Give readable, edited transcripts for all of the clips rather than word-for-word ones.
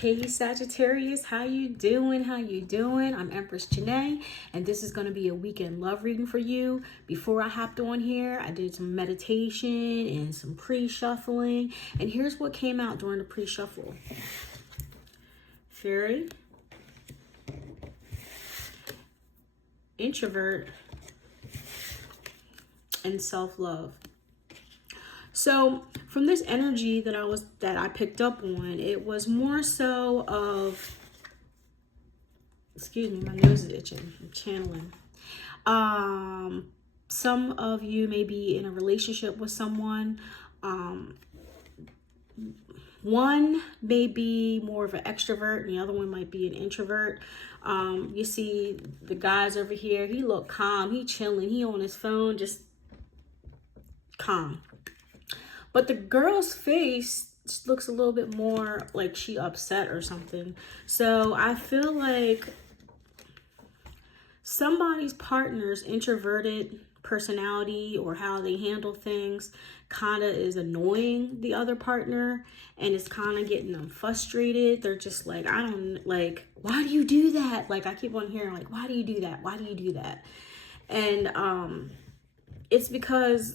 Hey Sagittarius, how you doing? How you doing? I'm Empress Janae, and this is going to be a weekend love reading for you. Before I hopped on here, I did some meditation and some pre-shuffling, and here's what came out during the pre-shuffle. Fairy, introvert, and self-love. So from this energy that I picked up on, it was more so of, excuse me, my nose is itching. I'm channeling. Some of you may be in a relationship with someone. One may be more of an extrovert and the other one might be an introvert. You see the guys over here, he look calm, he chilling, he on his phone, just calm. But the girl's face looks a little bit more like she upset or something. So I feel like somebody's partner's introverted personality or how they handle things kind of is annoying the other partner, and it's kind of getting them frustrated. They're just like, I don't, like, why do you do that? Like, I keep on hearing, like, why do you do that? Why do you do that? And it's because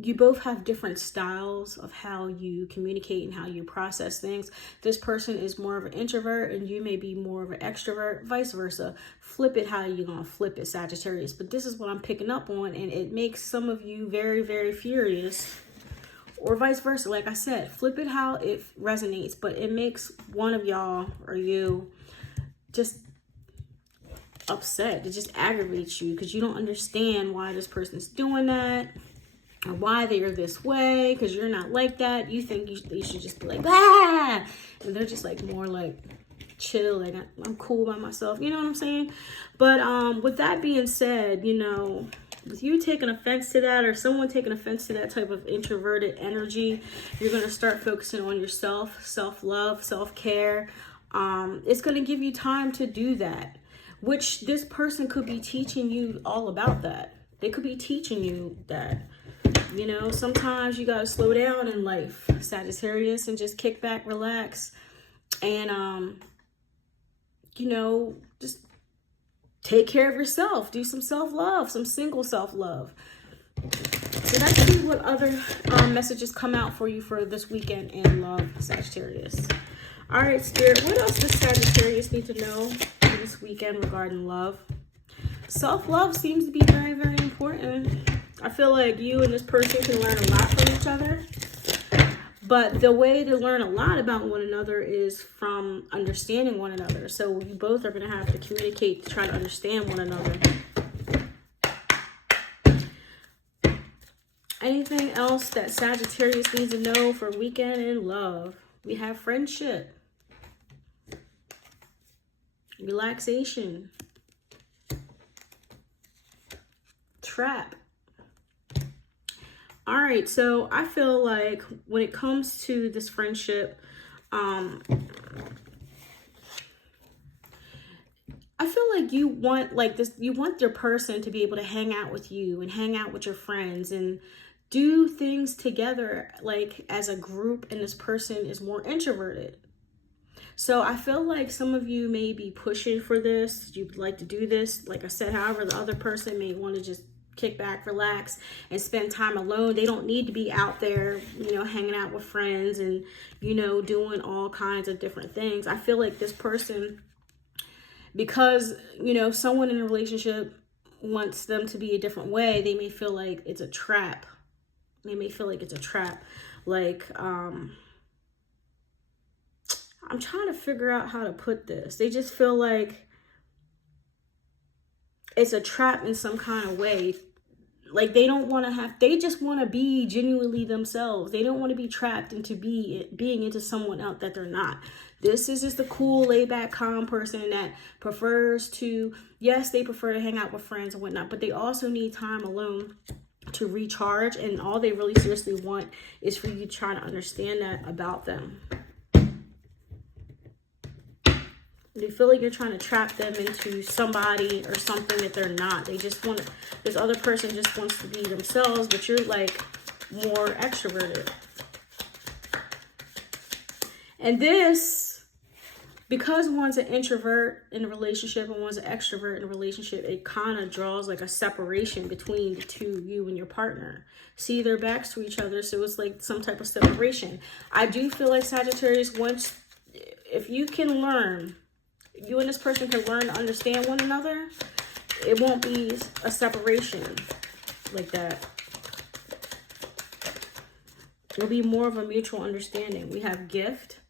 you both have different styles of how you communicate and how you process things. This person is more of an introvert and you may be more of an extrovert, vice versa. Flip it how you're gonna flip it, Sagittarius. But this is what I'm picking up on, and it makes some of you very, very furious, or vice versa. Like I said, flip it how it resonates, but it makes one of y'all or you just upset. It just aggravates you because you don't understand why this person's doing that, or why they are this way, because you're not like that. You think they should just be like, ah! And they're just like more like chill, like I'm cool by myself. You know what I'm saying? But with that being said, you know, with you taking offense to that, or someone taking offense to that type of introverted energy, you're going to start focusing on yourself, self-love, self-care. It's going to give you time to do that, which this person could be teaching you all about that. They could be teaching you that. You know, sometimes you got to slow down in life, Sagittarius, and just kick back, relax, and, you know, just take care of yourself. Do some self-love, some single self-love. So let's see what other messages come out for you for this weekend in love, Sagittarius. All right, Spirit, what else does Sagittarius need to know for this weekend regarding love? Self-love seems to be very, very important. I feel like you and this person can learn a lot from each other. But the way to learn a lot about one another is from understanding one another. So you both are going to have to communicate to try to understand one another. Anything else that Sagittarius needs to know for weekend in love? We have friendship, relaxation, trap. All right, so I feel like when it comes to this friendship, I feel like you want your person to be able to hang out with you and hang out with your friends and do things together, like as a group, and this person is more introverted. So I feel like some of you may be pushing for this. You'd like to do this, like I said. However, the other person may want to just kick back, relax, and spend time alone. They don't need to be out there, you know, hanging out with friends and, you know, doing all kinds of different things. I feel like this person, because, you know, someone in a relationship wants them to be a different way, they may feel like it's a trap. They may feel like it's a trap. Like, I'm trying to figure out how to put this. They just feel like it's a trap in some kind of way. Like they don't want to they just want to be genuinely themselves. They don't want to be trapped into being into someone else that they're not. This is just a cool, laid back, calm person that prefers to, yes, they prefer to hang out with friends and whatnot, but they also need time alone to recharge. And all they really seriously want is for you to try to understand that about them. They feel like you're trying to trap them into somebody or something that they're not. They just want, this other person just wants to be themselves, but you're like more extroverted. And this, because one's an introvert in a relationship and one's an extrovert in a relationship, it kind of draws like a separation between the two, you and your partner. See their backs to each other, so it's like some type of separation. I do feel like Sagittarius, once, if you can learn, you and this person can learn to understand one another, it won't be a separation like that. It'll be more of a mutual understanding. We have gift.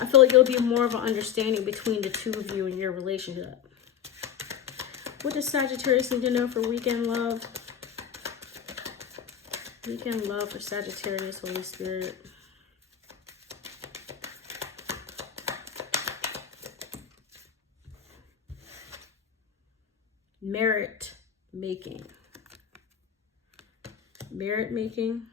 I feel like it'll be more of an understanding between the two of you in your relationship. What does Sagittarius need to know for weekend love? Weekend love for Sagittarius, Holy Spirit. Merit making. Merit making.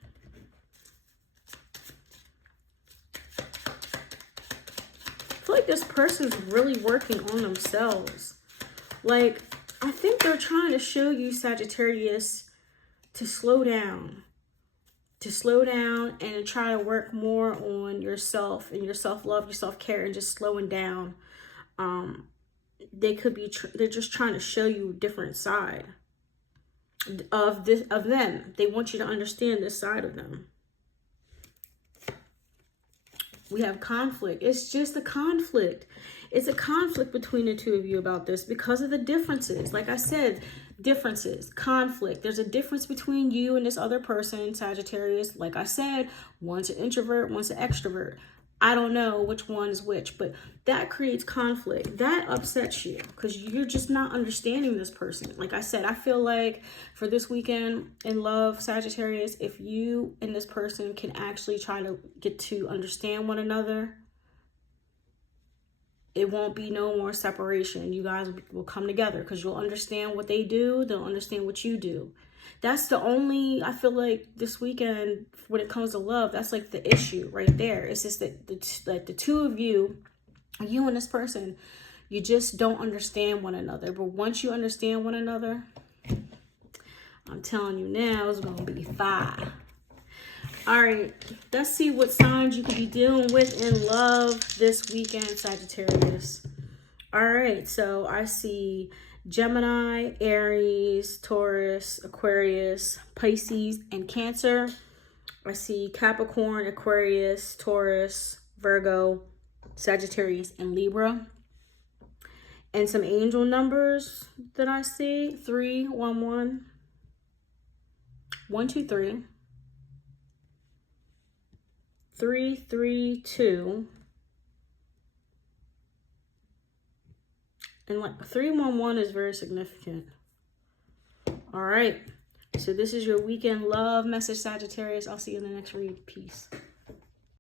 I feel like this person's really working on themselves. Like, I think they're trying to show you, Sagittarius, to slow down. To slow down and try to work more on yourself and your self-love, your self-care, and just slowing down. They could be, they're just trying to show you a different side of them. They want you to understand this side of them. We have conflict. It's just a conflict. It's a conflict between the two of you about this because of the differences. Like I said, differences, conflict. There's a difference between you and this other person, Sagittarius. Like I said, one's an introvert, one's an extrovert. I don't know which one is which, but that creates conflict. That upsets you because you're just not understanding this person. Like I said, I feel like for this weekend in love, Sagittarius, if you and this person can actually try to get to understand one another, it won't be no more separation. You guys will come together because you'll understand what they do. They'll understand what you do. That's the only, I feel like this weekend, when it comes to love, that's like the issue right there. It's just that the two of you, you and this person, you just don't understand one another. But once you understand one another, I'm telling you now, it's going to be fire. All right, let's see what signs you could be dealing with in love this weekend, Sagittarius. All right, so I see Gemini, Aries, Taurus, Aquarius, Pisces, and Cancer. I see Capricorn, Aquarius, Taurus, Virgo, Sagittarius, and Libra. And some angel numbers that I see: 311, 123, 332. And like 311 is very significant. All right. So this is your weekend love message, Sagittarius. I'll see you in the next read. Peace.